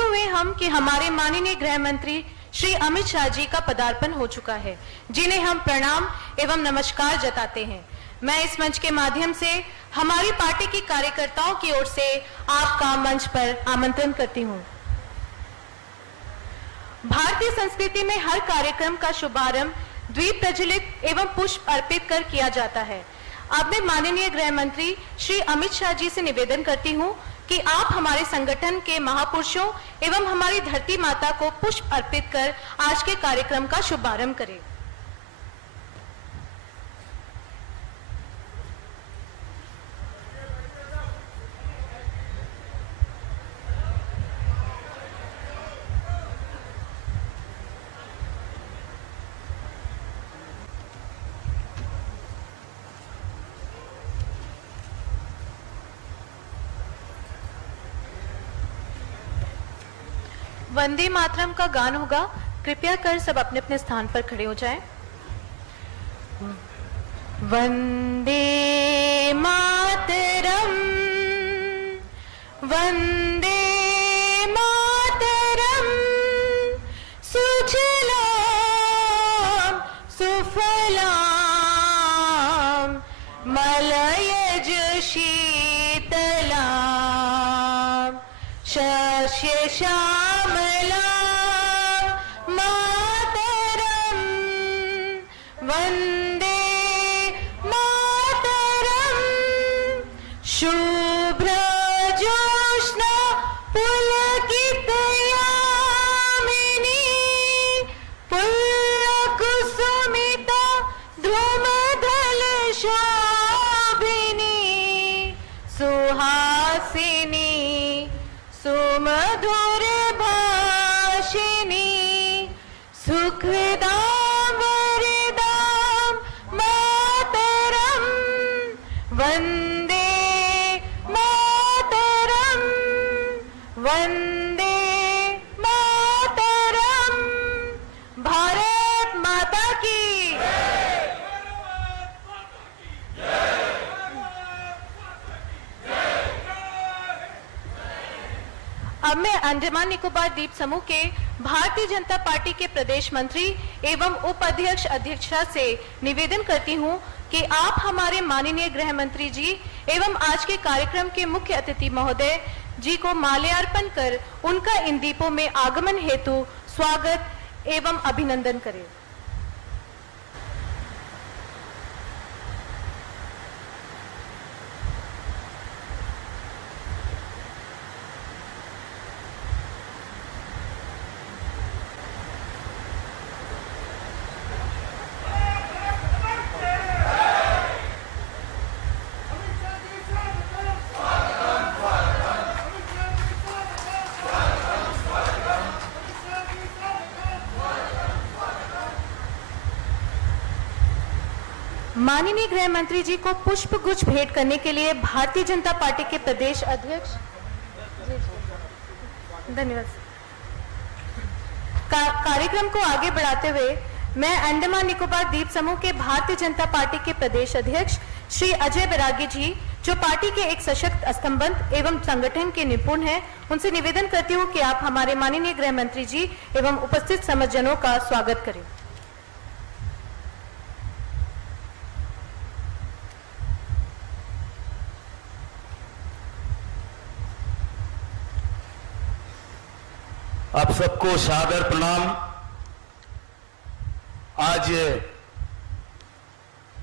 हुए हम कि हमारे माननीय गृह मंत्री श्री अमित शाह जी का पदार्पण हो चुका है, जिन्हें हम प्रणाम एवं नमस्कार जताते हैं। मैं इस मंच के माध्यम से हमारी पार्टी की कार्यकर्ताओं की ओर से आपका मंच पर आमंत्रण करती हूं। भारतीय संस्कृति में हर कार्यक्रम का शुभारंभ द्वीप प्रज्वलित एवं पुष्प अर्पित कर किया जाता है। अब मैं माननीय गृह मंत्री श्री अमित शाह जी से निवेदन करती हूं कि आप हमारे संगठन के महापुरुषों एवं हमारी धरती माता को पुष्प अर्पित कर आज के कार्यक्रम का शुभारंभ करें। वंदे मातरम का गान होगा, कृपया कर सब अपने अपने स्थान पर खड़े हो जाएं। वंदे मातरम, वंदे मातरम, सुजलाम सुफलाम मलयज शीतलाम शस्य श्यामलाम मातरम, वंदे मातरम, शुभ्र जोष्ना पुलकित यामिनी पुल्लकुसुमिता ध्रुमदल शोभिनी सुहासिनी सुमधुर भाषिणी सुखदाम वरदाम मातरम, वंदे मातरम, वंदे मातरम। भारत माता की। अब मैं अंडमान निकोबार द्वीप समूह के भारतीय जनता पार्टी के प्रदेश मंत्री एवं उपाध्यक्ष अध्यक्षा से निवेदन करती हूं कि आप हमारे माननीय गृह मंत्री जी एवं आज के कार्यक्रम के मुख्य अतिथि महोदय जी को माल्यार्पण कर उनका इन द्वीपों में आगमन हेतु स्वागत एवं अभिनंदन करें। माननीय गृह मंत्री जी को पुष्प गुच्छ भेंट करने के लिए भारतीय जनता पार्टी के प्रदेश अध्यक्ष धन्यवाद। कार्यक्रम को आगे बढ़ाते हुए मैं अंडमान निकोबार द्वीप समूह के भारतीय जनता पार्टी के प्रदेश अध्यक्ष श्री अजय बैरागी जी, जो पार्टी के एक सशक्त स्तंभबद्ध एवं संगठन के निपुण हैं, उनसे निवेदन करती हूँ कि आप हमारे माननीय गृह मंत्री जी एवं उपस्थित समझजनों का स्वागत करें। आप सबको सादर प्रणाम। आज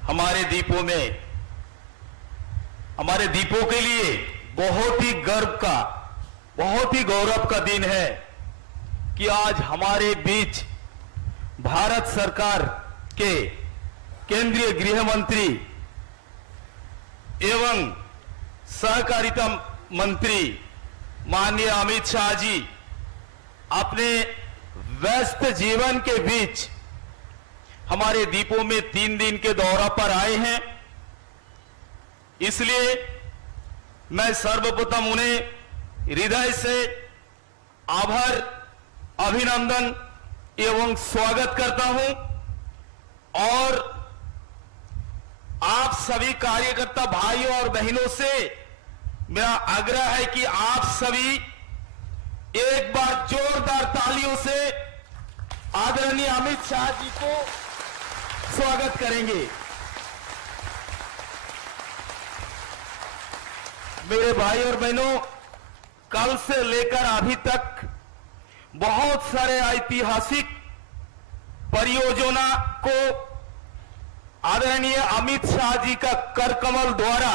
हमारे द्वीपों में, हमारे द्वीपों के लिए बहुत ही गर्व का, बहुत ही गौरव का दिन है कि आज हमारे बीच भारत सरकार के केंद्रीय गृह मंत्री एवं सहकारिता मंत्री माननीय अमित शाह जी अपने व्यस्त जीवन के बीच हमारे द्वीपों में 3 दिन के दौरा पर आए हैं। इसलिए मैं सर्वप्रथम उन्हें हृदय से आभार, अभिनंदन एवं स्वागत करता हूं और आप सभी कार्यकर्ता भाइयों और बहनों से मेरा आग्रह है कि आप सभी एक बार जोरदार तालियों से आदरणीय अमित शाह जी को स्वागत करेंगे। मेरे भाई और बहनों, कल से लेकर अभी तक बहुत सारे ऐतिहासिक परियोजना को आदरणीय अमित शाह जी का कर कमल द्वारा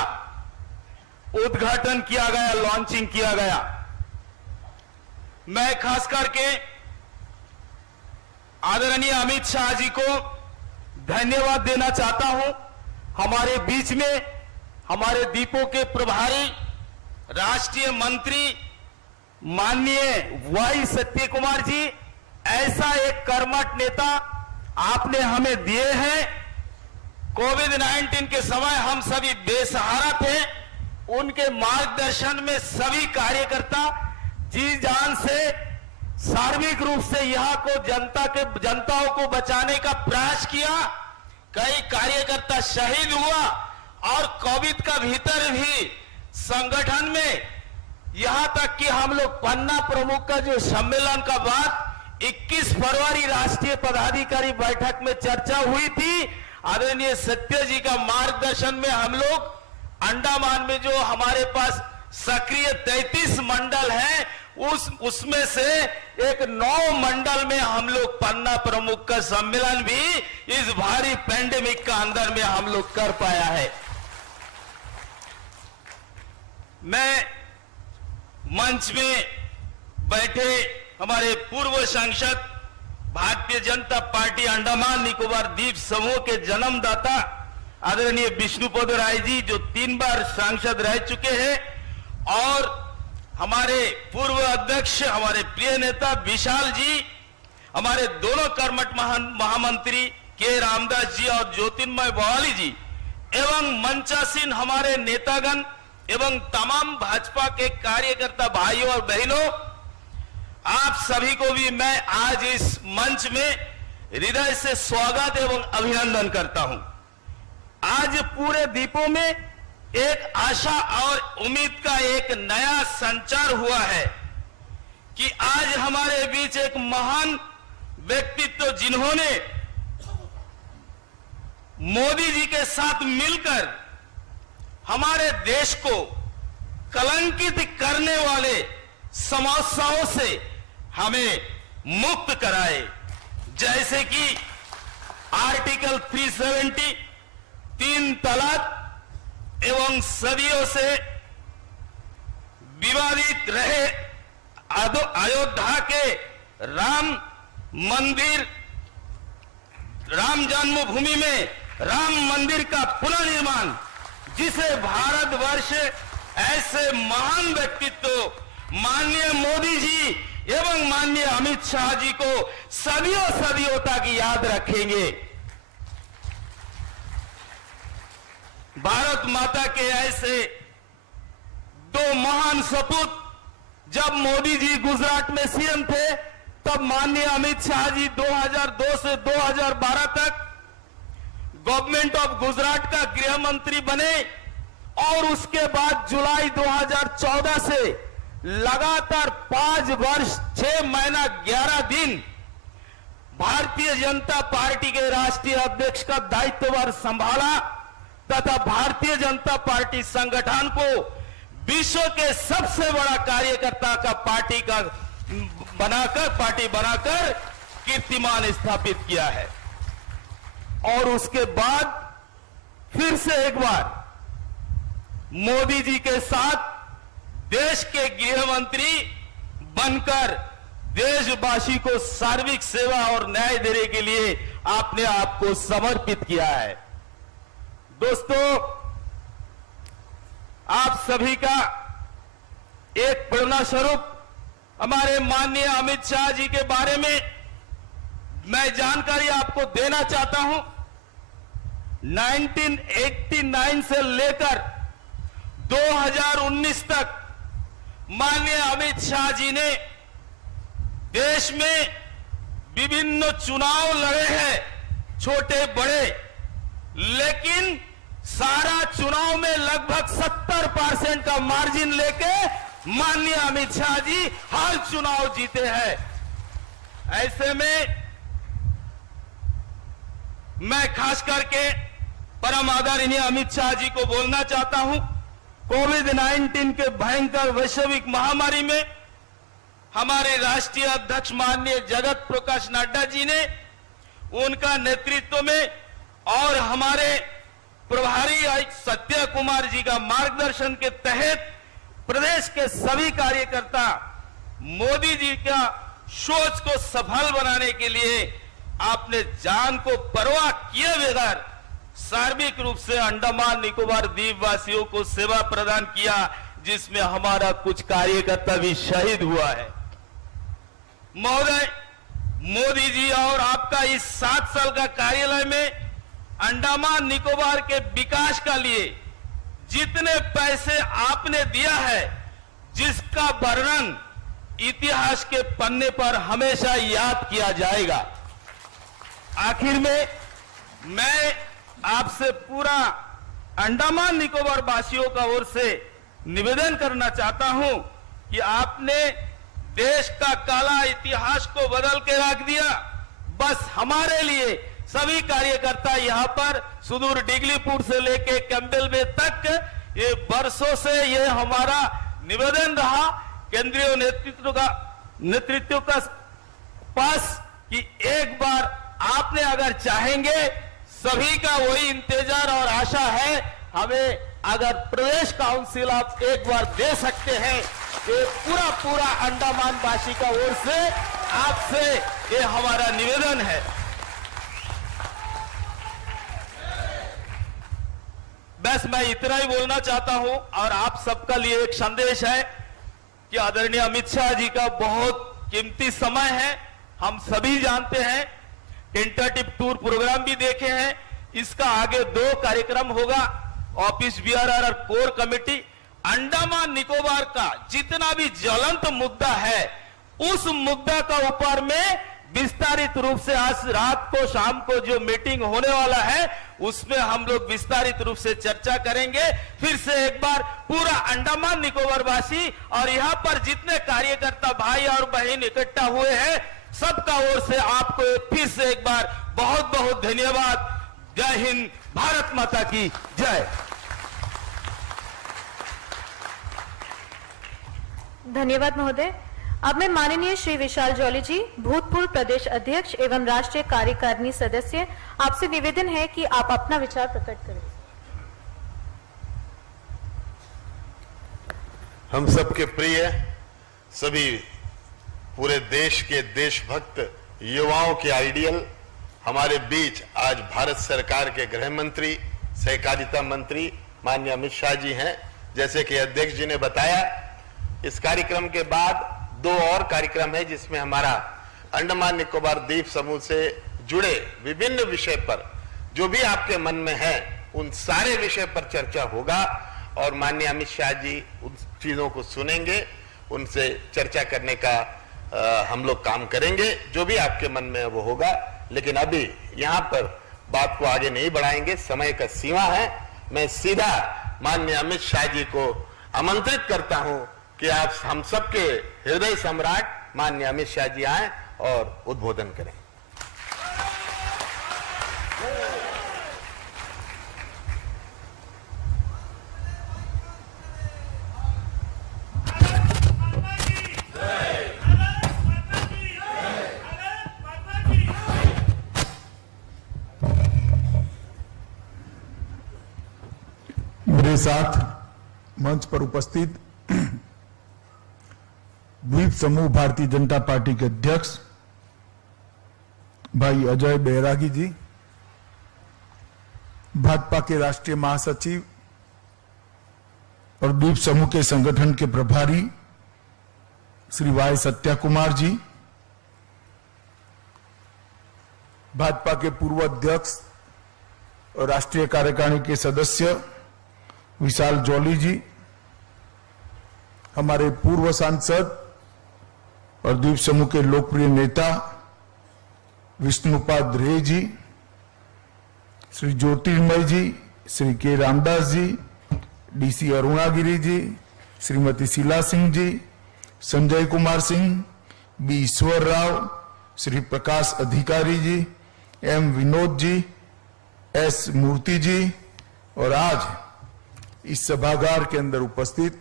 उद्घाटन किया गया, लॉन्चिंग किया गया। मैं खास करके आदरणीय अमित शाह जी को धन्यवाद देना चाहता हूं। हमारे बीच में हमारे दीपों के प्रभारी राष्ट्रीय मंत्री माननीय वाई सत्य कुमार जी, ऐसा एक कर्मठ नेता आपने हमें दिए हैं। कोविड-19 के समय हम सभी बेसहारा थे, उनके मार्गदर्शन में सभी कार्यकर्ता जी जान से सार्वजनिक रूप से यहां को जनताओं को बचाने का प्रयास किया। कई कार्यकर्ता शहीद हुआ और कोविड का भीतर भी संगठन में यहां तक कि हम लोग पन्ना प्रमुख का जो सम्मेलन का बाद 21 फरवरी राष्ट्रीय पदाधिकारी बैठक में चर्चा हुई थी। आदरणीय सत्य जी का मार्गदर्शन में हम लोग अंडमान में जो हमारे पास सक्रिय 33 मंडल हैं, उसमें से एक 9 मंडल में हम लोग पन्ना प्रमुख का सम्मेलन भी इस भारी पैंडेमिक का अंदर में हम लोग कर पाया है। मैं मंच में बैठे हमारे पूर्व सांसद भारतीय जनता पार्टी अंडमान निकोबार द्वीप समूह के जन्मदाता आदरणीय विष्णुपद राय जी, जो 3 बार सांसद रह चुके हैं, और हमारे पूर्व अध्यक्ष हमारे प्रिय नेता विशाल जी, हमारे दोनों कर्मठ महामंत्री के रामदास जी और ज्योतिर्मय बवाली जी, एवं मंचासीन हमारे नेतागण एवं तमाम भाजपा के कार्यकर्ता भाइयों और बहनों, आप सभी को भी मैं आज इस मंच में हृदय से स्वागत एवं अभिनंदन करता हूं। आज पूरे द्वीपों में एक आशा और उम्मीद का एक नया संचार हुआ है कि आज हमारे बीच एक महान व्यक्तित्व, जिन्होंने मोदी जी के साथ मिलकर हमारे देश को कलंकित करने वाले समस्याओं से हमें मुक्त कराए, जैसे कि आर्टिकल 370, 3 तलाक एवं सदियों से विवादित रहे अयोध्या के राम मंदिर, राम जन्मभूमि में राम मंदिर का पुनर्निर्माण, जिसे भारतवर्ष ऐसे महान व्यक्तित्व माननीय मोदी जी एवं माननीय अमित शाह जी को सदियों सदियों तक याद रखेंगे। भारत माता के ऐसे 2 महान सपूत, जब मोदी जी गुजरात में सीएम थे, तब माननीय अमित शाह जी 2002 से 2012 तक गवर्नमेंट ऑफ गुजरात का गृह मंत्री बने, और उसके बाद जुलाई 2014 से लगातार 5 वर्ष 6 महीना 11 दिन भारतीय जनता पार्टी के राष्ट्रीय अध्यक्ष का दायित्वभार संभाला, तथा भारतीय जनता पार्टी संगठन को विश्व के सबसे बड़ा कार्यकर्ता का पार्टी बनाकर कीर्तिमान स्थापित किया है। और उसके बाद फिर से एक बार मोदी जी के साथ देश के गृह मंत्री बनकर देशवासी को सार्वजनिक सेवा और न्याय देने के लिए आपने आप को समर्पित किया है। दोस्तों, आप सभी का एक प्रेरणा स्वरूप हमारे माननीय अमित शाह जी के बारे में मैं जानकारी आपको देना चाहता हूं। 1989 से लेकर 2019 तक माननीय अमित शाह जी ने देश में विभिन्न चुनाव लड़े हैं, छोटे बड़े, लेकिन सारा चुनाव में लगभग 70% का मार्जिन लेके माननीय अमित शाह जी हर चुनाव जीते हैं। ऐसे में मैं खास करके परम आदरणीय अमित शाह जी को बोलना चाहता हूं, कोविड-19 के भयंकर वैश्विक महामारी में हमारे राष्ट्रीय अध्यक्ष माननीय जगत प्रकाश नड्डा जी ने उनका नेतृत्व में और हमारे प्रभारी सत्य कुमार जी का मार्गदर्शन के तहत प्रदेश के सभी कार्यकर्ता मोदी जी का सोच को सफल बनाने के लिए आपने जान को परवाह किए बगैर सार्वजनिक रूप से अंडमान निकोबार द्वीप वासियों को सेवा प्रदान किया, जिसमें हमारा कुछ कार्यकर्ता भी शहीद हुआ है। महोदय, मोदी जी और आपका इस 7 साल का कार्यालय में अंडमान निकोबार के विकास का लिए जितने पैसे आपने दिया है, जिसका वर्णन इतिहास के पन्ने पर हमेशा याद किया जाएगा। आखिर में मैं आपसे पूरा अंडमान निकोबार वासियों का ओर से निवेदन करना चाहता हूं कि आपने देश का काला इतिहास को बदल के रख दिया। बस हमारे लिए सभी कार्यकर्ता यहां पर सुदूर डिगलीपुर से लेके कैंपबेल बे तक ये वर्षों से ये हमारा निवेदन रहा केंद्रीय नेतृत्व का पास कि एक बार आपने अगर चाहेंगे, सभी का वही इंतजार और आशा है, हमें अगर प्रदेश काउंसिल आप एक बार दे सकते हैं, ये पूरा अंडमान वासी का ओर से आपसे ये हमारा निवेदन है। बस मैं इतना ही बोलना चाहता हूं और आप सबका लिए एक संदेश है कि आदरणीय अमित शाह जी का बहुत कीमती समय है। हम सभी जानते हैं, टेंटेटिव टूर प्रोग्राम भी देखे हैं। इसका आगे 2 कार्यक्रम होगा, ऑफिस बीआरआर और कोर कमेटी। अंडमान निकोबार का जितना भी ज्वलंत मुद्दा है, उस मुद्दा का ऊपर में विस्तारित रूप से आज रात को शाम को जो मीटिंग होने वाला है, उसमें हम लोग विस्तारित रूप से चर्चा करेंगे। फिर से एक बार पूरा अंडमान निकोबार वासी और यहां पर जितने कार्यकर्ता भाई और बहन इकट्ठा हुए हैं, सबका ओर से आपको फिर से एक बार बहुत बहुत धन्यवाद। जय हिंद, भारत माता की जय। धन्यवाद महोदय। अब मैं माननीय श्री विशाल जॉली जी, भूतपूर्व प्रदेश अध्यक्ष एवं राष्ट्रीय कार्यकारिणी सदस्य, आपसे निवेदन है कि आप अपना विचार प्रकट करें। हम सबके प्रिय सभी पूरे देश के देशभक्त युवाओं के आइडियल हमारे बीच आज भारत सरकार के गृह मंत्री, सहकारिता मंत्री माननीय अमित शाह जी हैं। जैसे कि अध्यक्ष जी ने बताया, इस कार्यक्रम के बाद 2 और कार्यक्रम है, जिसमें हमारा अंडमान निकोबार द्वीप समूह से जुड़े विभिन्न विषय पर जो भी आपके मन में है, उन सारे विषय पर चर्चा होगा और माननीय अमित शाह जी उन चीजों को सुनेंगे, उनसे चर्चा करने का हम लोग काम करेंगे। जो भी आपके मन में है वो होगा, लेकिन अभी यहाँ पर बात को आगे नहीं बढ़ाएंगे, समय का सीमा है। मैं सीधा माननीय अमित शाह जी को आमंत्रित करता हूं कि आप हम सबके हृदय सम्राट माननीय अमित शाह जी आए और उद्बोधन करें। मेरे साथ मंच पर उपस्थित द्वीप समूह भारतीय जनता पार्टी के अध्यक्ष भाई अजय बैरागी जी, भाजपा के राष्ट्रीय महासचिव और द्वीप समूह के संगठन के प्रभारी श्री वाई सत्या कुमार जी, भाजपा के पूर्व अध्यक्ष और राष्ट्रीय कार्यकारिणी के सदस्य विशाल जॉली जी, हमारे पूर्व सांसद और द्वीप समूह के लोकप्रिय नेता विष्णुपाद रे जी, श्री ज्योतिर्मय जी, श्री के रामदास जी, डीसी अरुणागिरी जी, श्रीमती शीला सिंह जी, संजय कुमार सिंह, बी ईश्वर राव, श्री प्रकाश अधिकारी जी, एम विनोद जी, एस मूर्ति जी और आज इस सभागार के अंदर उपस्थित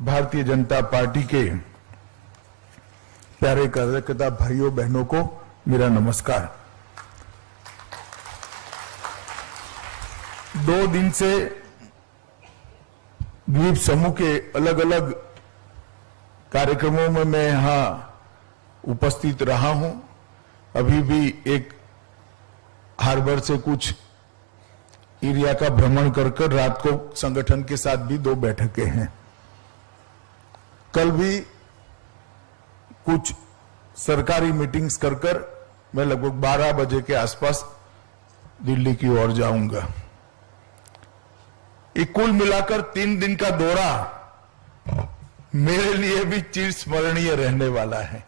भारतीय जनता पार्टी के प्यारे कार्यकर्ता भाइयों बहनों को मेरा नमस्कार। 2 दिन से द्वीप समूह के अलग अलग कार्यक्रमों में मैं यहां उपस्थित रहा हूं। अभी भी एक हार्बर से कुछ एरिया का भ्रमण कर रात को संगठन के साथ भी 2 बैठकें हैं। कल भी कुछ सरकारी मीटिंग्स कर मैं लगभग 12 बजे के आसपास दिल्ली की ओर जाऊंगा। ये कुल मिलाकर 3 दिन का दौरा मेरे लिए भी चिरस्मरणीय रहने वाला है।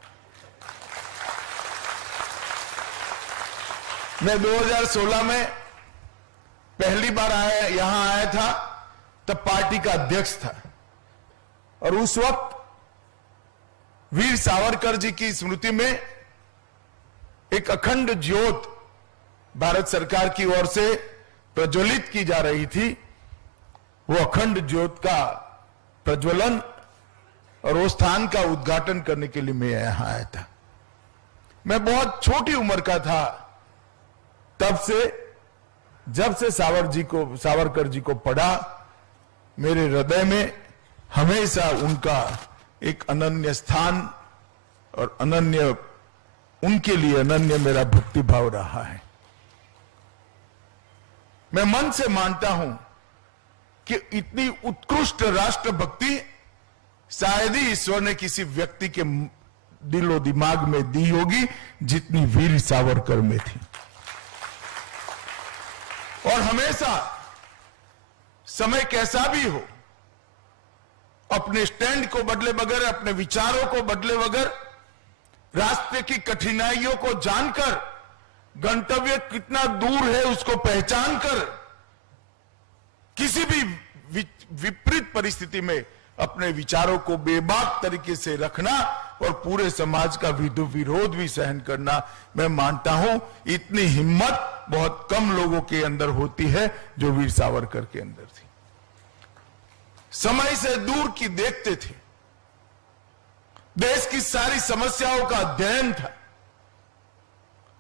मैं 2016 में पहली बार यहां आया था, तब पार्टी का अध्यक्ष था और उस वक्त वीर सावरकर जी की स्मृति में एक अखंड ज्योत भारत सरकार की ओर से प्रज्वलित की जा रही थी। वो अखंड ज्योत का प्रज्वलन और वो स्थान का उद्घाटन करने के लिए मैं यहां आया था। मैं बहुत छोटी उम्र का था तब से, जब से सावरकर जी को पढ़ा, मेरे हृदय में हमेशा उनका एक अनन्य स्थान और उनके लिए अनन्य मेरा भक्ति भाव रहा है। मैं मन से मानता हूं कि इतनी उत्कृष्ट राष्ट्रभक्ति शायद ही ईश्वर ने किसी व्यक्ति के दिलो दिमाग में दी होगी जितनी वीर सावरकर में थी। और हमेशा समय कैसा भी हो, अपने स्टैंड को बदले बगैर, अपने विचारों को बदले बगैर, रास्ते की कठिनाइयों को जानकर, गंतव्य कितना दूर है उसको पहचान कर, किसी भी विपरीत परिस्थिति में अपने विचारों को बेबाक तरीके से रखना और पूरे समाज का विरोध भी सहन करना, मैं मानता हूं इतनी हिम्मत बहुत कम लोगों के अंदर होती है जो वीर सावरकर के अंदर थी। समय से दूर की देखते थे, देश की सारी समस्याओं का अध्ययन था।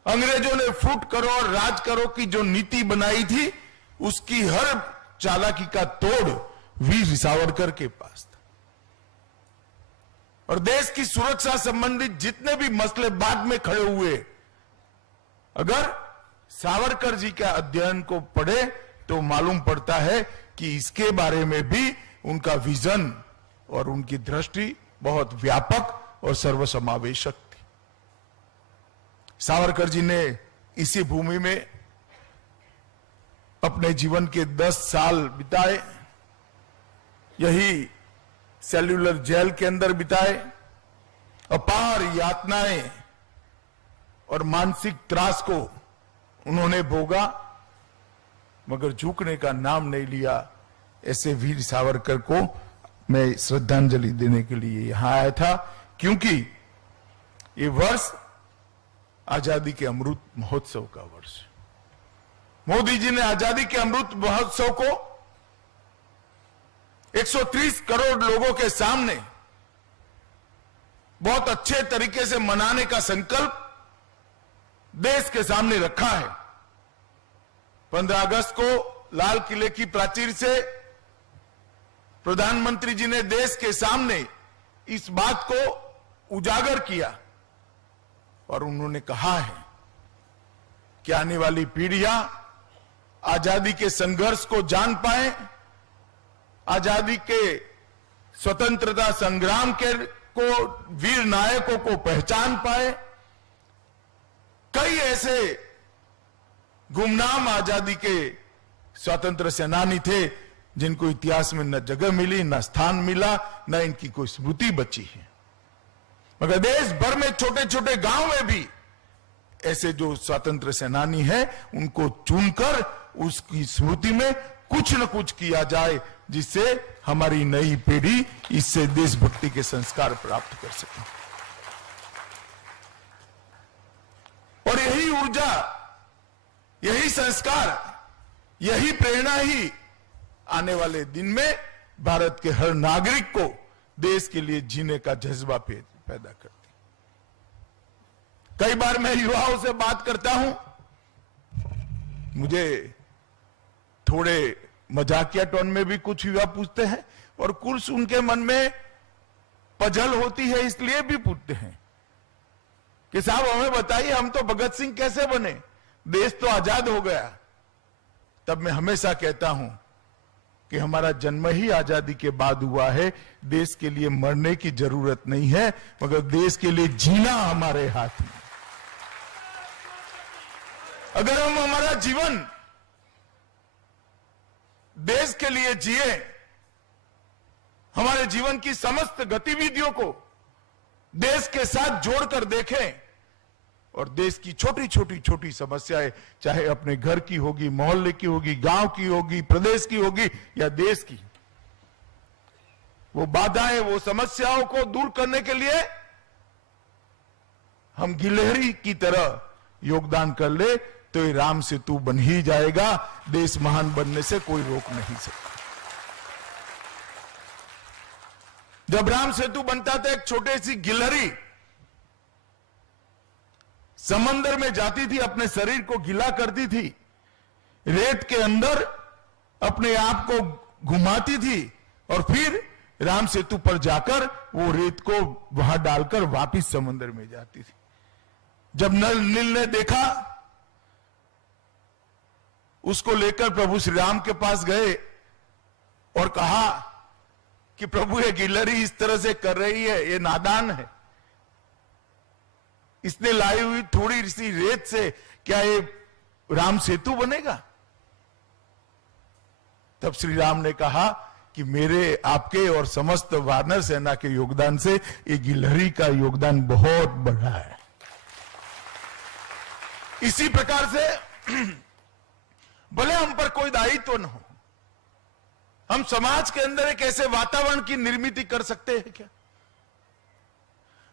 अंग्रेजों ने फूट करो और राज करो की जो नीति बनाई थी, उसकी हर चालाकी का तोड़ वीर सावरकर के पास था। और देश की सुरक्षा संबंधित जितने भी मसले बाद में खड़े हुए, अगर सावरकर जी का अध्ययन को पढ़े तो मालूम पड़ता है कि इसके बारे में भी उनका विजन और उनकी दृष्टि बहुत व्यापक और सर्वसमावेशक थी। सावरकर जी ने इसी भूमि में अपने जीवन के 10 साल बिताए, यही सेल्युलर जेल के अंदर बिताए, अपार यातनाएं और मानसिक त्रास को उन्होंने भोगा, मगर झुकने का नाम नहीं लिया। ऐसे वीर सावरकर को मैं श्रद्धांजलि देने के लिए यहां आया था, क्योंकि ये वर्ष आजादी के अमृत महोत्सव का वर्ष। मोदी जी ने आजादी के अमृत महोत्सव को 130 करोड़ लोगों के सामने बहुत अच्छे तरीके से मनाने का संकल्प देश के सामने रखा है। 15 अगस्त को लाल किले की प्राचीर से प्रधानमंत्री जी ने देश के सामने इस बात को उजागर किया और उन्होंने कहा है कि आने वाली पीढ़ियां आजादी के संघर्ष को जान पाए, आजादी के स्वतंत्रता संग्राम के वीर नायकों को पहचान पाए। कई ऐसे गुमनाम आजादी के स्वतंत्र सेनानी थे जिनको इतिहास में न जगह मिली, न स्थान मिला, न इनकी कोई स्मृति बची है। मगर देश भर में छोटे छोटे गांव में भी ऐसे जो स्वतंत्र सेनानी हैं, उनको चुनकर उसकी स्मृति में कुछ न कुछ किया जाए, जिससे हमारी नई पीढ़ी इससे देशभक्ति के संस्कार प्राप्त कर सके। और यही ऊर्जा, यही संस्कार, यही प्रेरणा ही आने वाले दिन में भारत के हर नागरिक को देश के लिए जीने का जज्बा पैदा करती। कई बार मैं युवाओं से बात करता हूं, मुझे थोड़े मजाकिया टोन में भी कुछ युवा पूछते हैं और कुछ उनके मन में पजल होती है, इसलिए भी पूछते हैं कि साहब हमें बताइए, हम तो भगत सिंह कैसे बने, देश तो आजाद हो गया। तब मैं हमेशा कहता हूं कि हमारा जन्म ही आजादी के बाद हुआ है। देश के लिए मरने की जरूरत नहीं है, मगर देश के लिए जीना हमारे हाथ में। अगर हम हमारा जीवन देश के लिए जिए, हमारे जीवन की समस्त गतिविधियों को देश के साथ जोड़कर देखें और देश की छोटी छोटी समस्याएं, चाहे अपने घर की होगी, मोहल्ले की होगी, गांव की होगी, प्रदेश की होगी या देश की, वो बाधाएं, वो समस्याओं को दूर करने के लिए हम गिलहरी की तरह योगदान कर ले तो ये राम सेतु बन ही जाएगा। देश महान बनने से कोई रोक नहीं सकता। जब राम सेतु बनता था, एक छोटी सी गिलहरी समंदर में जाती थी, अपने शरीर को गीला करती थी, रेत के अंदर अपने आप को घुमाती थी और फिर राम सेतु पर जाकर वो रेत को वहां डालकर वापस समंदर में जाती थी। जब नल नील ने देखा, उसको लेकर प्रभु श्री राम के पास गए और कहा कि प्रभु ये गिलहरी इस तरह से कर रही है, ये नादान है, इसने लाई हुई थोड़ी सी रेत से क्या ये राम सेतु बनेगा? तब श्री राम ने कहा कि मेरे, आपके और समस्त वानर सेना के योगदान से ये गिलहरी का योगदान बहुत बड़ा है। इसी प्रकार से भले हम पर कोई दायित्व न हो, हम समाज के अंदर एक ऐसे वातावरण की निर्मित कर सकते हैं क्या?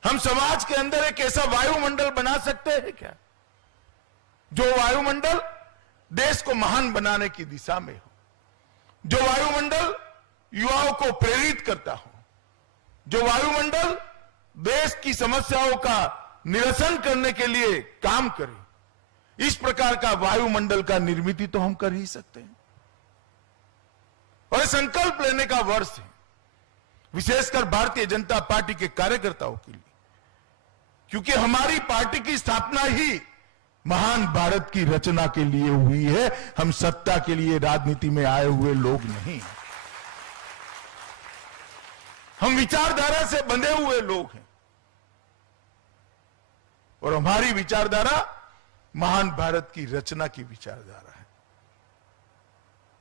हम समाज के अंदर एक ऐसा वायुमंडल बना सकते हैं क्या, जो वायुमंडल देश को महान बनाने की दिशा में हो, जो वायुमंडल युवाओं को प्रेरित करता हो, जो वायुमंडल देश की समस्याओं का निरसन करने के लिए काम करे। इस प्रकार का वायुमंडल का निर्मित तो हम कर ही सकते हैं। और संकल्प लेने का वर्ष है, विशेषकर भारतीय जनता पार्टी के कार्यकर्ताओं के लिए, क्योंकि हमारी पार्टी की स्थापना ही महान भारत की रचना के लिए हुई है। हम सत्ता के लिए राजनीति में आए हुए लोग नहीं, हम विचारधारा से बंधे हुए लोग हैं और हमारी विचारधारा महान भारत की रचना की विचारधारा है।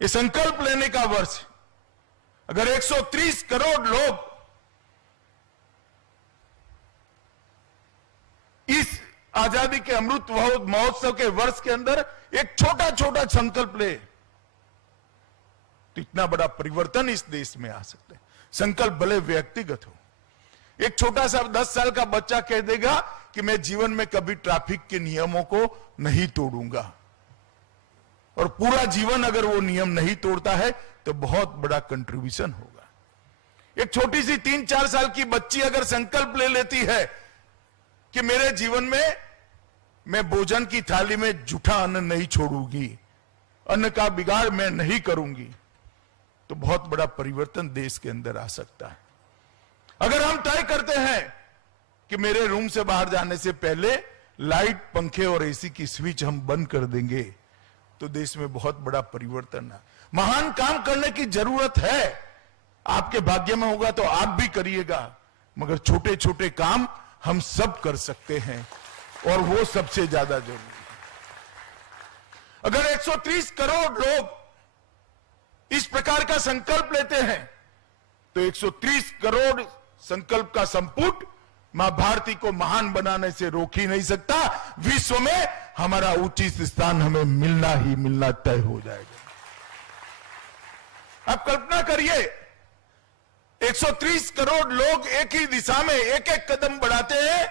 ये संकल्प लेने का वर्ष है। अगर 130 करोड़ लोग इस आजादी के अमृत महोत्सव के वर्ष के अंदर एक छोटा छोटा संकल्प ले, तो इतना बड़ा परिवर्तन इस देश में आ सकता है। संकल्प भले व्यक्तिगत हो, एक छोटा सा 10 साल का बच्चा कह देगा कि मैं जीवन में कभी ट्रैफिक के नियमों को नहीं तोड़ूंगा, और पूरा जीवन अगर वो नियम नहीं तोड़ता है तो बहुत बड़ा कंट्रीब्यूशन होगा। एक छोटी सी 3-4 साल की बच्ची अगर संकल्प ले लेती है कि मेरे जीवन में मैं भोजन की थाली में जूठा अन्न नहीं छोड़ूंगी, अन्न का बिगाड़ मैं नहीं करूंगी, तो बहुत बड़ा परिवर्तन देश के अंदर आ सकता है। अगर हम तय करते हैं कि मेरे रूम से बाहर जाने से पहले लाइट, पंखे और एसी की स्विच हम बंद कर देंगे, तो देश में बहुत बड़ा परिवर्तन है। महान काम करने की जरूरत है, आपके भाग्य में होगा तो आप भी करिएगा, मगर छोटे छोटे काम हम सब कर सकते हैं और वो सबसे ज्यादा जरूरी है। अगर 130 करोड़ लोग इस प्रकार का संकल्प लेते हैं तो 130 करोड़ संकल्प का संपुट मां भारती को महान बनाने से रोक ही नहीं सकता। विश्व में हमारा उचित स्थान हमें मिलना ही मिलना तय हो जाएगा। आप कल्पना करिए 130 करोड़ लोग एक ही दिशा में एक एक कदम बढ़ाते हैं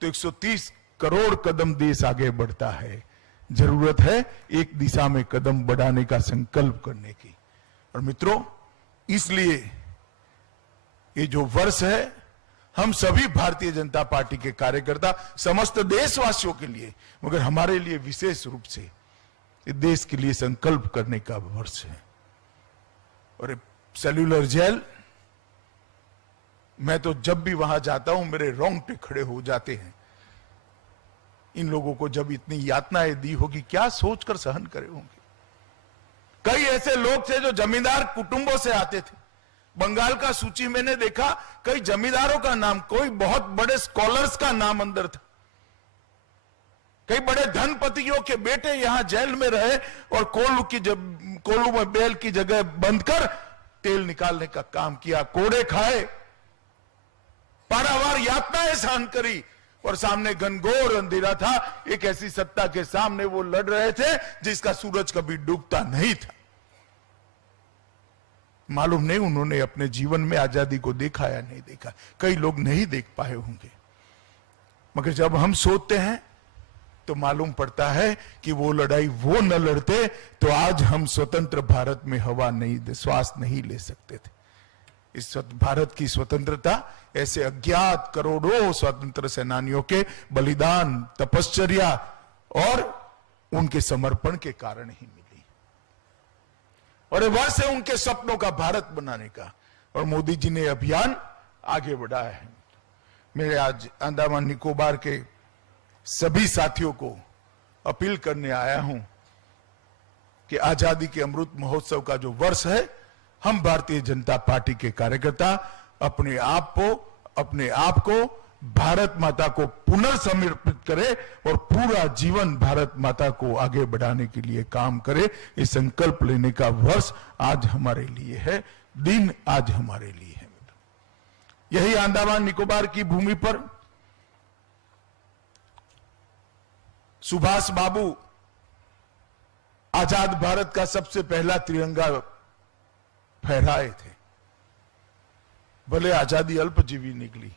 तो 130 करोड़ कदम देश आगे बढ़ता है। जरूरत है एक दिशा में कदम बढ़ाने का संकल्प करने की। और मित्रों, इसलिए ये जो वर्ष है, हम सभी भारतीय जनता पार्टी के कार्यकर्ता, समस्त देशवासियों के लिए, मगर हमारे लिए विशेष रूप से देश के लिए संकल्प करने का वर्ष है। और सेल्यूलर जेल, मैं तो जब भी वहां जाता हूं मेरे रोंगटे खड़े हो जाते हैं। इन लोगों को जब इतनी यातनाएं दी होगी, क्या सोचकर सहन करे होंगे। कई ऐसे लोग थे जो जमींदार कुटुंबों से आते थे। बंगाल का सूची मैंने देखा, कई जमींदारों का नाम, कोई बहुत बड़े स्कॉलर्स का नाम अंदर था। कई बड़े धनपतियों के बेटे यहां जेल में रहे और कोल्हू में बेल की जगह बंद कर तेल निकालने का काम किया, कोड़े खाए, पारावार यातनाएं सहन करी और सामने घनघोर अंधेरा था। एक ऐसी सत्ता के सामने वो लड़ रहे थे जिसका सूरज कभी डूबता नहीं था। मालूम नहीं उन्होंने अपने जीवन में आजादी को देखा या नहीं देखा, कई लोग नहीं देख पाए होंगे। मगर जब हम सोचते हैं तो मालूम पड़ता है कि वो लड़ाई वो न लड़ते तो आज हम स्वतंत्र भारत में हवा नहीं, श्वास नहीं ले सकते थे। इस भारत की स्वतंत्रता ऐसे अज्ञात करोड़ों स्वतंत्र सेनानियों के बलिदान, तपश्चर्या और उनके समर्पण के कारण ही मिली। और ये वर्ष है उनके सपनों का भारत बनाने का, और मोदी जी ने अभियान आगे बढ़ाया है। मेरे आज अंडमान निकोबार के सभी साथियों को अपील करने आया हूं कि आजादी के अमृत महोत्सव का जो वर्ष है, हम भारतीय जनता पार्टी के कार्यकर्ता अपने आप को भारत माता को पुनर्समर्पित करें और पूरा जीवन भारत माता को आगे बढ़ाने के लिए काम करें। इस संकल्प लेने का वर्ष आज हमारे लिए है, दिन आज हमारे लिए है। यही अंडमान निकोबार की भूमि पर सुभाष बाबू आजाद भारत का सबसे पहला तिरंगा फहराए थे। भले आजादी अल्पजीवी निकली,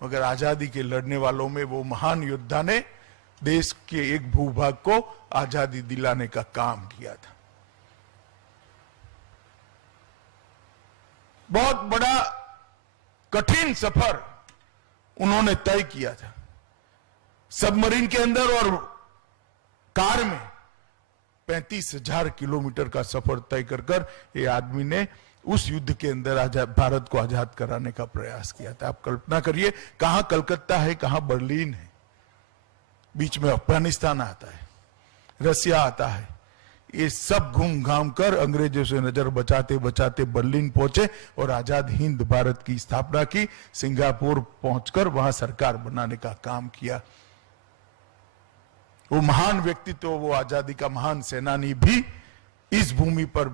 मगर आजादी के लड़ने वालों में वो महान योद्धा ने देश के एक भूभाग को आजादी दिलाने का काम किया था। बहुत बड़ा कठिन सफर उन्होंने तय किया था। सबमरीन के अंदर और कार में 35,000 किलोमीटर का सफर तय कर ये आदमी ने उस युद्ध के अंदर भारत को आजाद कराने का प्रयास किया था। आप कल्पना करिए, कहां कलकत्ता है, कहां बर्लिन है, बीच में अफगानिस्तान आता है, रसिया आता है। ये सब घूम घाम कर अंग्रेजों से नजर बचाते बचाते बर्लिन पहुंचे और आजाद हिंद भारत की स्थापना की। सिंगापुर पहुंचकर वहां सरकार बनाने का काम किया। वो महान व्यक्तित्व, वो आजादी का महान सेनानी भी इस भूमि पर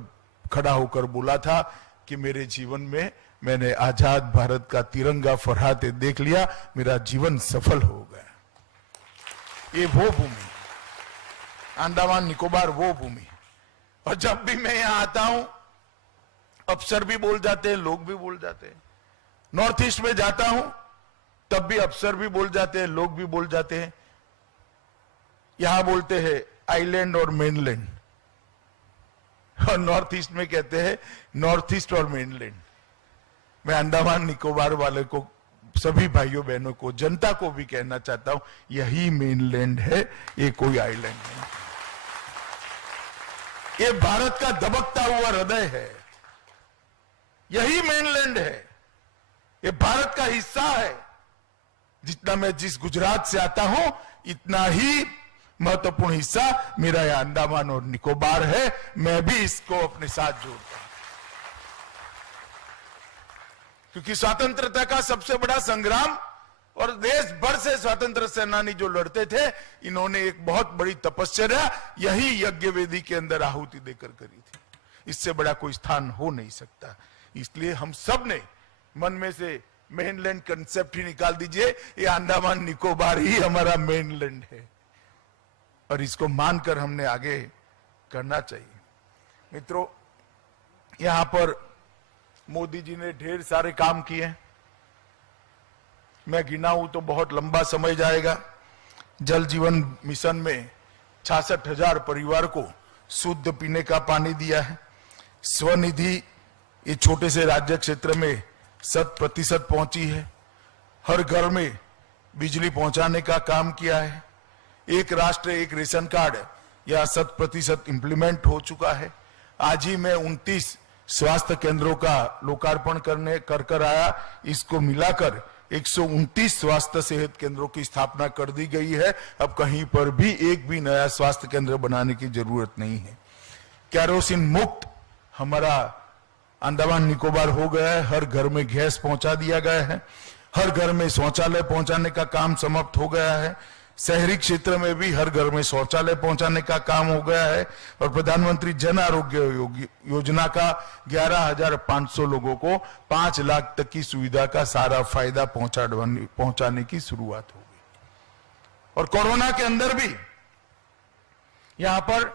खड़ा होकर बोला था कि मेरे जीवन में मैंने आजाद भारत का तिरंगा फहराते देख लिया, मेरा जीवन सफल हो गया। ये वो भूमि, अंडमान निकोबार वो भूमि। और जब भी मैं यहां आता हूं, अफसर भी बोल जाते हैं, लोग भी बोल जाते हैं। नॉर्थ ईस्ट में जाता हूं तब भी अफसर भी बोल जाते हैं, लोग भी बोल जाते हैं। यहां बोलते हैं आइलैंड और मेनलैंड, और नॉर्थ ईस्ट में कहते हैं नॉर्थ ईस्ट और मेनलैंड। मैं अंडमान निकोबार वाले को, सभी भाइयों बहनों को, जनता को भी कहना चाहता हूं, यही मेनलैंड है, ये कोई आइलैंड नहीं। ये भारत का दबकता हुआ हृदय है, यही मेनलैंड है, ये भारत का हिस्सा है। जितना मैं जिस गुजरात से आता हूं, इतना ही महत्वपूर्ण हिस्सा मेरा यह अंडमान और निकोबार है। मैं भी इसको अपने साथ जोड़ता हूं, क्योंकि स्वतंत्रता का सबसे बड़ा संग्राम और देश भर से स्वतंत्र सेनानी जो लड़ते थे, इन्होंने एक बहुत बड़ी तपस्या यही यज्ञ वेदी के अंदर आहुति देकर करी थी। इससे बड़ा कोई स्थान हो नहीं सकता। इसलिए हम सब ने मन में से मेनलैंड कंसेप्ट ही निकाल दीजिए, ये अंडमान निकोबार ही हमारा मेनलैंड है, और इसको मानकर हमने आगे करना चाहिए। मित्रों, यहां पर मोदी जी ने ढेर सारे काम किए, मैं गिनाऊं तो बहुत लंबा समय जाएगा। जल जीवन मिशन में 66,000 परिवार को शुद्ध पीने का पानी दिया है। स्वनिधि ये छोटे से राज्य क्षेत्र में 100% पहुंची है। हर घर में बिजली पहुंचाने का काम किया है। एक राष्ट्र एक रेशन कार्ड यह 100% इंप्लीमेंट हो चुका है। आज ही मैं 29 स्वास्थ्य केंद्रों का लोकार्पण कर आया। इसको मिलाकर 129 स्वास्थ्य सेहत केंद्रों की स्थापना कर दी गई है। अब कहीं पर भी एक भी नया स्वास्थ्य केंद्र बनाने की जरूरत नहीं है। केरोसिन मुक्त हमारा अंडमान निकोबार हो गया है। हर घर में गैस पहुंचा दिया गया है। हर घर में शौचालय पहुंचाने का काम समाप्त हो गया है। शहरी क्षेत्र में भी हर घर में शौचालय पहुंचाने का काम हो गया है। और प्रधानमंत्री जन आरोग्य योजना का 11,500 लोगों को 5 लाख तक की सुविधा का सारा फायदा पहुंचाने की शुरुआत हो गई। और कोरोना के अंदर भी यहां पर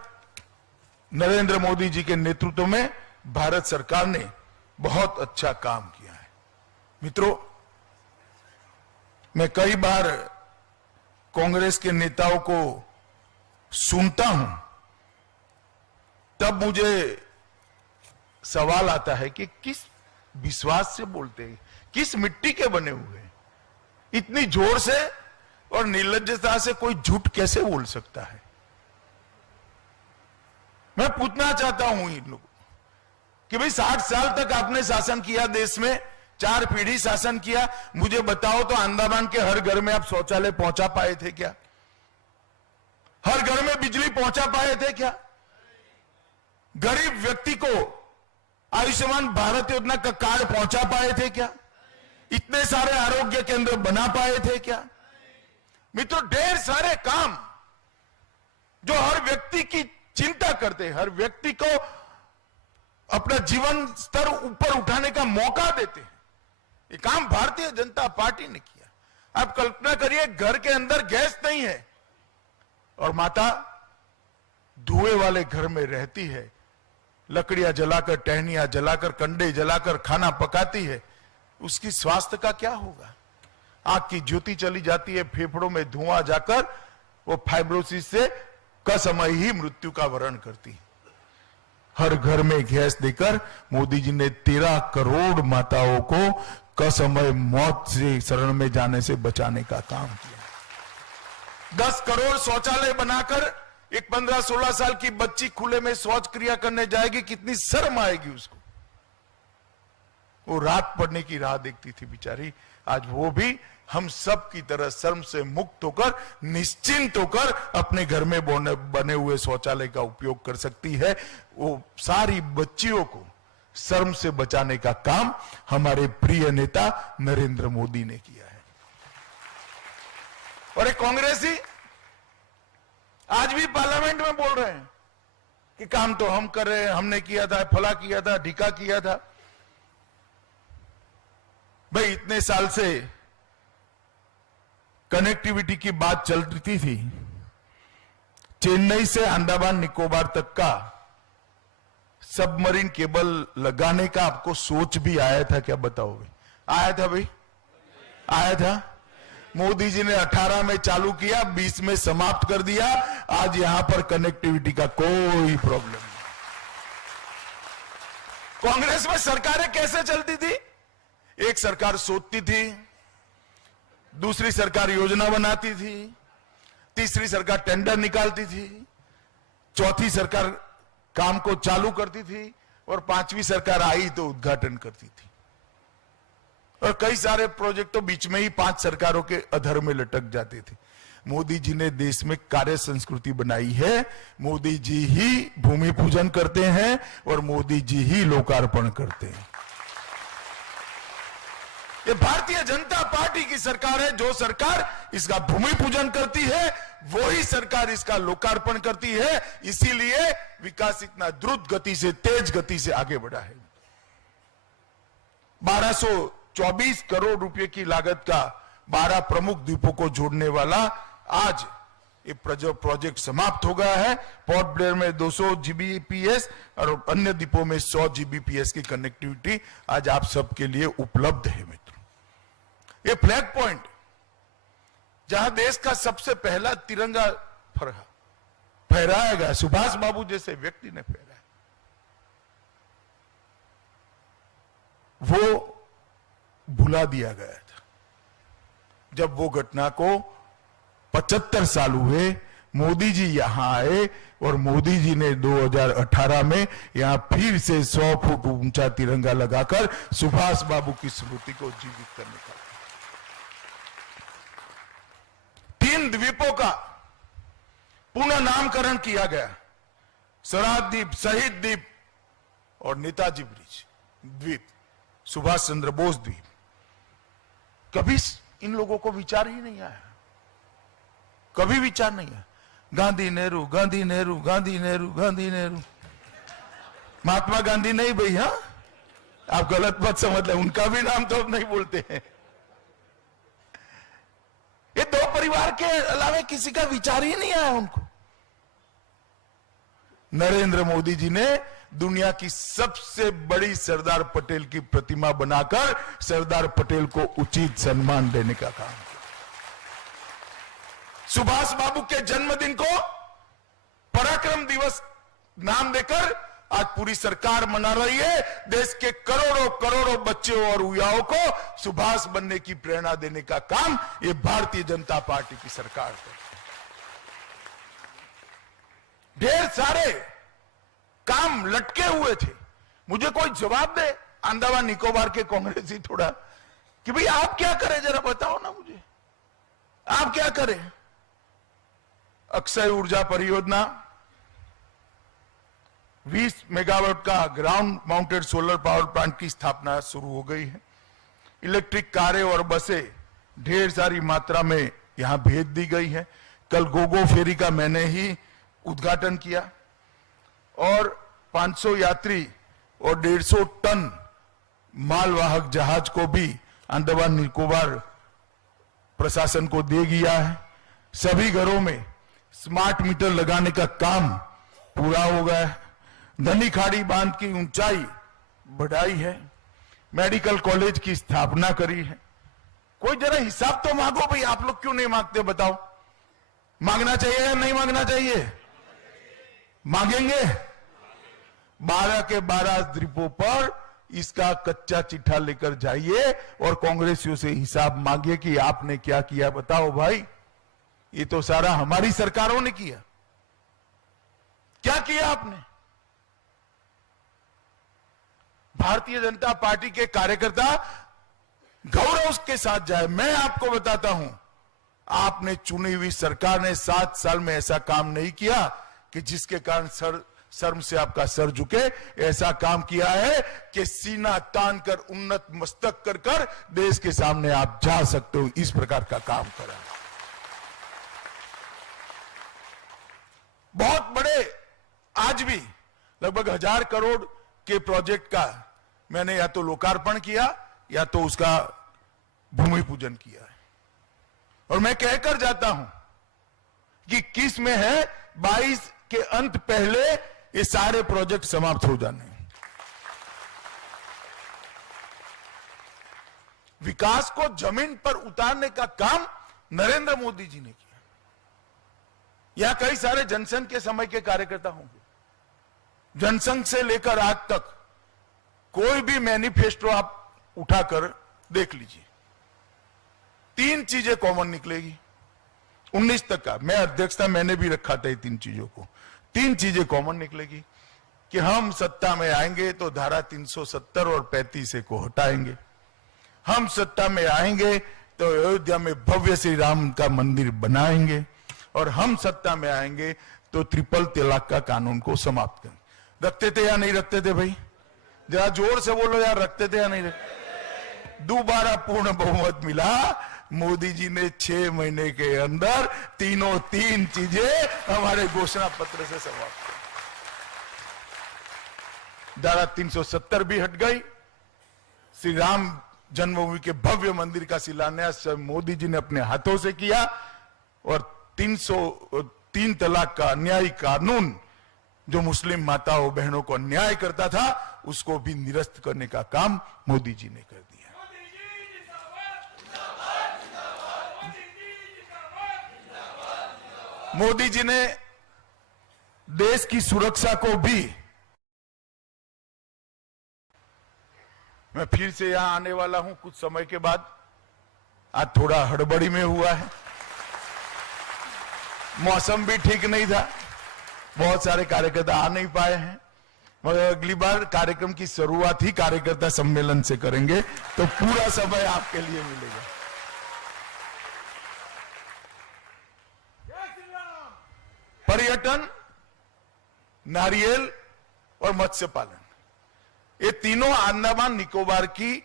नरेंद्र मोदी जी के नेतृत्व में भारत सरकार ने बहुत अच्छा काम किया है। मित्रों, मैं कई बार कांग्रेस के नेताओं को सुनता हूं, तब मुझे सवाल आता है कि किस विश्वास से बोलते हैं, किस मिट्टी के बने हुए हैं। इतनी जोर से और निर्लज्जता से कोई झूठ कैसे बोल सकता है। मैं पूछना चाहता हूं इन लोगों कि भाई 60 साल तक आपने शासन किया, देश में 4 पीढ़ी शासन किया, मुझे बताओ तो अंडमान के हर घर में आप शौचालय पहुंचा पाए थे क्या? हर घर में बिजली पहुंचा पाए थे क्या? गरीब व्यक्ति को आयुष्मान भारत योजना का कार्ड पहुंचा पाए थे क्या? इतने सारे आरोग्य केंद्र बना पाए थे क्या? मित्रों, ढेर सारे काम जो हर व्यक्ति की चिंता करते, हर व्यक्ति को अपना जीवन स्तर ऊपर उठाने का मौका देते हैं, ये काम भारतीय जनता पार्टी ने किया। आप कल्पना करिए, घर के अंदर गैस नहीं है और माता धुएं वाले घर में रहती है, लकड़ियां जलाकर, टहनियां जलाकर, कंडे जलाकर खाना पकाती है। उसकी स्वास्थ्य का क्या होगा? आंख की ज्योति चली जाती है, फेफड़ों में धुआं जाकर वो फाइब्रोसिस से कसमय ही मृत्यु का वरण करती है। हर घर में गैस देकर मोदी जी ने 13 करोड़ माताओं को कसमय मौत से शरण में जाने से बचाने का काम किया। 10 करोड़ शौचालय बनाकर एक 15-16 साल की बच्ची खुले में शौच क्रिया करने जाएगी, कितनी शर्म आएगी उसको। वो रात पड़ने की राह देखती थी बेचारी, आज वो भी हम सब की तरह शर्म से मुक्त होकर, निश्चिंत होकर अपने घर में बने हुए शौचालय का उपयोग कर सकती है। वो सारी बच्चियों को शर्म से बचाने का काम हमारे प्रिय नेता नरेंद्र मोदी ने किया है। और एक कांग्रेसी आज भी पार्लियामेंट में बोल रहे हैं कि काम तो हम कर रहे हैं, हमने किया था, फला किया था, ढिका किया था। भाई, इतने साल से कनेक्टिविटी की बात चलती थी। चेन्नई से अंडमान निकोबार तक का सबमरीन केबल लगाने का आपको सोच भी आया था क्या? बताओ भाई, आया था भाई? आया था? मोदी जी ने 18 में चालू किया, 20 में समाप्त कर दिया। आज यहां पर कनेक्टिविटी का कोई प्रॉब्लम नहीं। कांग्रेस में सरकारें कैसे चलती थी? एक सरकार सोचती थी, दूसरी सरकार योजना बनाती थी, तीसरी सरकार टेंडर निकालती थी, चौथी सरकार काम को चालू करती थी और 5वीं सरकार आई तो उद्घाटन करती थी। और कई सारे प्रोजेक्ट तो बीच में ही 5 सरकारों के अधर में लटक जाते थे। मोदी जी ने देश में कार्य संस्कृति बनाई है। मोदी जी ही भूमि पूजन करते हैं और मोदी जी ही लोकार्पण करते हैं। ये भारतीय जनता पार्टी की सरकार है। जो सरकार इसका भूमि पूजन करती है, वही सरकार इसका लोकार्पण करती है। इसीलिए विकास इतना द्रुत गति से, तेज गति से आगे बढ़ा है। 1224 करोड़ रुपए की लागत का 12 प्रमुख द्वीपों को जोड़ने वाला आज ये प्रोजेक्ट समाप्त हो गया है। पोर्ट ब्लेयर में 200 जीबीपीएस और अन्य द्वीपों में 100 जीबीपीएस की कनेक्टिविटी आज आप सबके लिए उपलब्ध है मित्रों। ये फ्लैग पॉइंट जहां देश का सबसे पहला तिरंगा फहराया गया, सुभाष बाबू जैसे व्यक्ति ने फहराया, वो भुला दिया गया था। जब वो घटना को 75 साल हुए, मोदी जी यहां आए और मोदी जी ने 2018 में यहां फिर से 100 फुट ऊंचा तिरंगा लगाकर सुभाष बाबू की स्मृति को जीवित करने का 3 द्वीपों का पुनः नामकरण किया गया। स्वराज द्वीप, शहीद द्वीप और नेताजी ब्रिज द्वीप, सुभाष चंद्र बोस द्वीप। कभी इन लोगों को विचार ही नहीं आया, कभी विचार नहीं आया। गांधी नेहरू, गांधी नेहरू, गांधी नेहरू, गांधी नेहरू, महात्मा गांधी नहीं भाई, हाँ आप गलत मत समझ लें, उनका भी नाम तो नहीं बोलते हैं। ये 2 परिवार के अलावा किसी का विचार ही नहीं आया उनको। नरेंद्र मोदी जी ने दुनिया की सबसे बड़ी सरदार पटेल की प्रतिमा बनाकर सरदार पटेल को उचित सम्मान देने का काम किया। सुभाष बाबू के जन्मदिन को पराक्रम दिवस नाम देकर आज पूरी सरकार मना रही है। देश के करोड़ों करोड़ों बच्चों और युवाओं को सुभाष बनने की प्रेरणा देने का काम ये भारतीय जनता पार्टी की सरकार कर। ढेर सारे काम लटके हुए थे। मुझे कोई जवाब दे अंडमान निकोबार के कांग्रेसी थोड़ा कि भाई आप क्या करें, जरा बताओ ना मुझे, आप क्या करें। अक्षय ऊर्जा परियोजना 20 मेगावाट का ground mounted solar power plant की स्थापना शुरू हो गई है। इलेक्ट्रिक कारें और बसें ढेर सारी मात्रा में यहां भेज दी गई है। कल गोगो फेरी का मैंने ही उद्घाटन किया और 500 यात्री और 150 टन मालवाहक जहाज को भी अंडमान निकोबार प्रशासन को दे दिया है। सभी घरों में स्मार्ट मीटर लगाने का काम पूरा हो गया है। धनी खाड़ी बांध की ऊंचाई बढ़ाई है। मेडिकल कॉलेज की स्थापना करी है। कोई जरा हिसाब तो मांगो भाई, आप लोग क्यों नहीं मांगते बताओ। मांगना चाहिए या नहीं मांगना चाहिए? मांगेंगे। 12 के 12 द्वीपों पर इसका कच्चा चिट्ठा लेकर जाइए और कांग्रेसियों से हिसाब मांगिए कि आपने क्या किया बताओ भाई। ये तो सारा हमारी सरकारों ने किया। क्या किया आपने? भारतीय जनता पार्टी के कार्यकर्ता गौरव के साथ जाए। मैं आपको बताता हूं, आपने चुनी हुई सरकार ने 7 साल में ऐसा काम नहीं किया कि जिसके कारण शर्म से आपका सर झुके। ऐसा काम किया है कि सीना तान कर उन्नत मस्तक कर देश के सामने आप जा सकते हो। इस प्रकार का काम करा। बहुत बड़े, आज भी लगभग 1000 करोड़ के प्रोजेक्ट का मैंने या तो लोकार्पण किया या तो उसका भूमि पूजन किया है। और मैं कहकर जाता हूं कि किस में है 22 के अंत पहले ये सारे प्रोजेक्ट समाप्त हो जाने। विकास को जमीन पर उतारने का काम नरेंद्र मोदी जी ने किया। यहां कई सारे जनसंघ के समय के कार्यकर्ता होंगे। जनसंघ से लेकर आज तक कोई भी मैनिफेस्टो आप उठाकर देख लीजिए, 3 चीजें कॉमन निकलेगी। 19 तक का मैं अध्यक्षता मैंने भी रखा था 3 चीजों को। 3 चीजें कॉमन निकलेगी कि हम सत्ता में आएंगे तो धारा 370 और 35 को हटाएंगे। हम सत्ता में आएंगे तो अयोध्या में भव्य श्री राम का मंदिर बनाएंगे। और हम सत्ता में आएंगे तो ट्रिपल तलाक का कानून को समाप्त करेंगे। रखते थे या नहीं रखते थे भाई? जरा जोर से बोलो यार, रखते थे या नहीं रखते? दोबारा पूर्ण बहुमत मिला। मोदी जी ने 6 महीने के अंदर 3 चीजें हमारे घोषणा पत्र से समाप्त कर। धारा 370 भी हट गई। श्री राम जन्मभूमि के भव्य मंदिर का शिलान्यास मोदी जी ने अपने हाथों से किया। और 3 तलाक का अन्यायी कानून जो मुस्लिम माताओं बहनों को अन्याय करता था, उसको भी निरस्त करने का काम मोदी जी ने कर दिया। मोदी जी ने देश की सुरक्षा को भी, मैं फिर से यहां आने वाला हूं कुछ समय के बाद, आज थोड़ा हड़बड़ी में हुआ है, मौसम भी ठीक नहीं था, बहुत सारे कार्यकर्ता आ नहीं पाए हैं, मगर अगली बार कार्यक्रम की शुरुआत ही कार्यकर्ता सम्मेलन से करेंगे, तो पूरा समय आपके लिए मिलेगा। पर्यटन, नारियल और मत्स्य पालन, ये तीनों अंडमान निकोबार की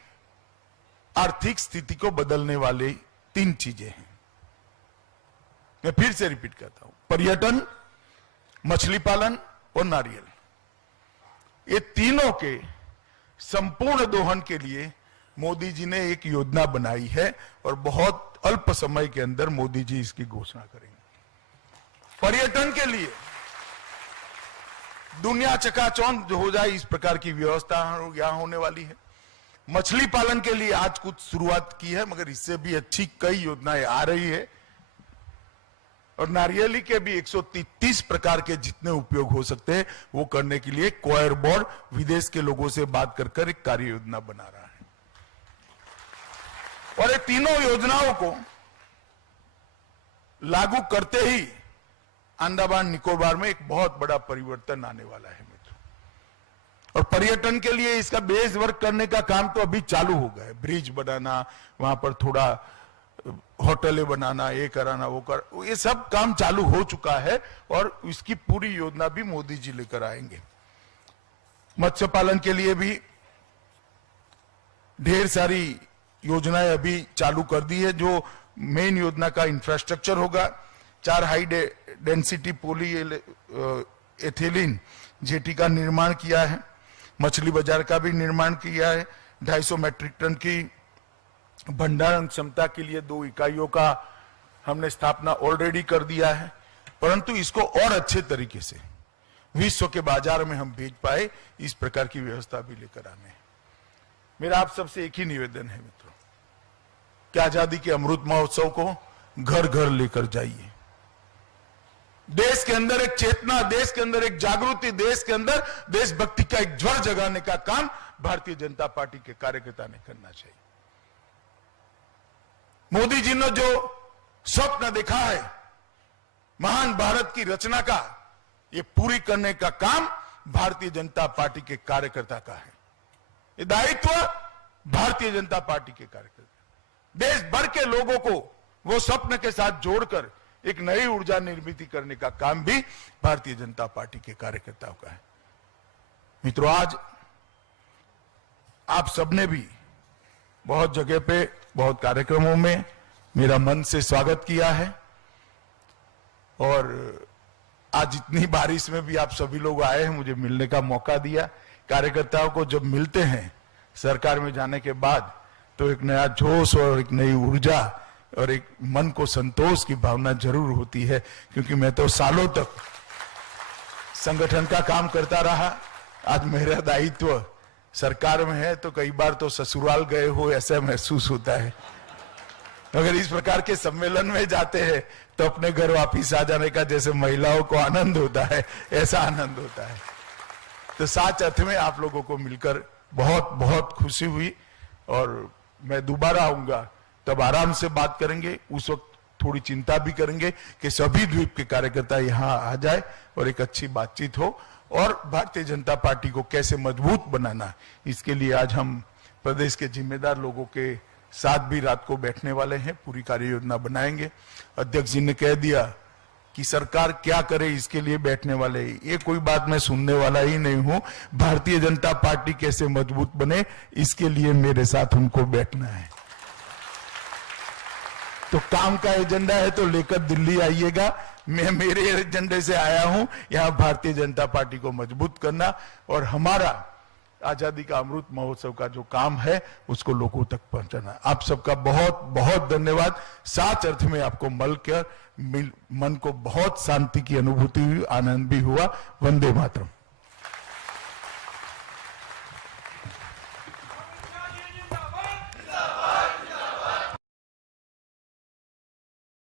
आर्थिक स्थिति को बदलने वाली 3 चीजें हैं। मैं फिर से रिपीट करता हूं, पर्यटन, मछली पालन और नारियल, ये तीनों के संपूर्ण दोहन के लिए मोदी जी ने एक योजना बनाई है और बहुत अल्प समय के अंदर मोदी जी इसकी घोषणा करेंगे। पर्यटन के लिए दुनिया चकाचौंध हो जाए इस प्रकार की व्यवस्था यहां होने वाली है। मछली पालन के लिए आज कुछ शुरुआत की है, मगर इससे भी अच्छी कई योजनाएं आ रही है। और नारियली के भी 130 प्रकार के जितने उपयोग हो सकते हैं वो करने के लिए कोयर बोर्ड विदेश के लोगों से बात कर एक कार्य योजना बना रहा है। और ये तीनों योजनाओं को लागू करते ही अंडमान निकोबार में एक बहुत बड़ा परिवर्तन आने वाला है मित्रों। और पर्यटन के लिए इसका बेस वर्क करने का काम तो अभी चालू हो गया है, ब्रिज बनाना, वहां पर थोड़ा होटलें बनाना, ये कराना, वो कर, ये सब काम चालू हो चुका है और इसकी पूरी योजना भी मोदी जी लेकर आएंगे। मत्स्य पालन के लिए भी ढेर सारी योजनाएं अभी चालू कर दी है। जो मेन योजना का इंफ्रास्ट्रक्चर होगा, 4 हाई डेंसिटी पोली एथिलीन जेटी का निर्माण किया है, मछली बाजार का भी निर्माण किया है, 250 मेट्रिक टन की भंडारण क्षमता के लिए 2 इकाइयों का हमने स्थापना ऑलरेडी कर दिया है, परंतु इसको और अच्छे तरीके से विश्व के बाजार में हम भेज पाए, इस प्रकार की व्यवस्था भी लेकर आने हैं। मेरा आप सबसे एक ही निवेदन है मित्रों, कि आजादी के अमृत महोत्सव को घर घर लेकर जाइए। देश के अंदर एक चेतना, देश के अंदर एक जागृति, देश के अंदर देशभक्ति का एक ज्वर जगाने का काम भारतीय जनता पार्टी के कार्यकर्ता ने करना चाहिए। मोदी जी ने जो स्वप्न देखा है महान भारत की रचना का, ये पूरी करने का काम भारतीय जनता पार्टी के कार्यकर्ता का है। ये दायित्व भारतीय जनता पार्टी के कार्यकर्ता, देश भर के लोगों को वो स्वप्न के साथ जोड़कर एक नई ऊर्जा निर्मित करने का काम भी भारतीय जनता पार्टी के कार्यकर्ताओं का है। मित्रों, आज आप सबने भी बहुत जगह पे, बहुत कार्यक्रमों में मेरा मन से स्वागत किया है और आज इतनी बारिश में भी आप सभी लोग आए हैं, मुझे मिलने का मौका दिया। कार्यकर्ताओं को जब मिलते हैं सरकार में जाने के बाद तो एक नया जोश और एक नई ऊर्जा और एक मन को संतोष की भावना जरूर होती है, क्योंकि मैं तो सालों तक संगठन का काम करता रहा। आज मेरा दायित्व सरकार में है तो कई बार तो ससुराल गए हो ऐसा महसूस होता है। अगर इस प्रकार के सम्मेलन में जाते हैं तो अपने घर वापिस आ जाने का जैसे महिलाओं को आनंद होता है, ऐसा आनंद होता है। तो साथ अर्थ में आप लोगों को मिलकर बहुत बहुत खुशी हुई और मैं दोबारा आऊंगा तब आराम से बात करेंगे। उस वक्त थोड़ी चिंता भी करेंगे कि सभी द्वीप के कार्यकर्ता यहाँ आ जाए और एक अच्छी बातचीत हो और भारतीय जनता पार्टी को कैसे मजबूत बनाना, इसके लिए आज हम प्रदेश के जिम्मेदार लोगों के साथ भी रात को बैठने वाले हैं, पूरी कार्य योजना बनाएंगे। अध्यक्ष जी ने कह दिया कि सरकार क्या करे इसके लिए बैठने वाले, ये कोई बात मैं सुनने वाला ही नहीं हूं। भारतीय जनता पार्टी कैसे मजबूत बने इसके लिए मेरे साथ उनको बैठना है। तो काम का एजेंडा है तो लेकर दिल्ली आइएगा, मैं मेरे एजेंडे से आया हूं यहाँ भारतीय जनता पार्टी को मजबूत करना और हमारा आजादी का अमृत महोत्सव का जो काम है उसको लोगों तक पहुंचाना। आप सबका बहुत बहुत धन्यवाद। साच अर्थ में आपको मिलकर मन को बहुत शांति की अनुभूति हुई, आनंद भी हुआ। वंदे मातरम।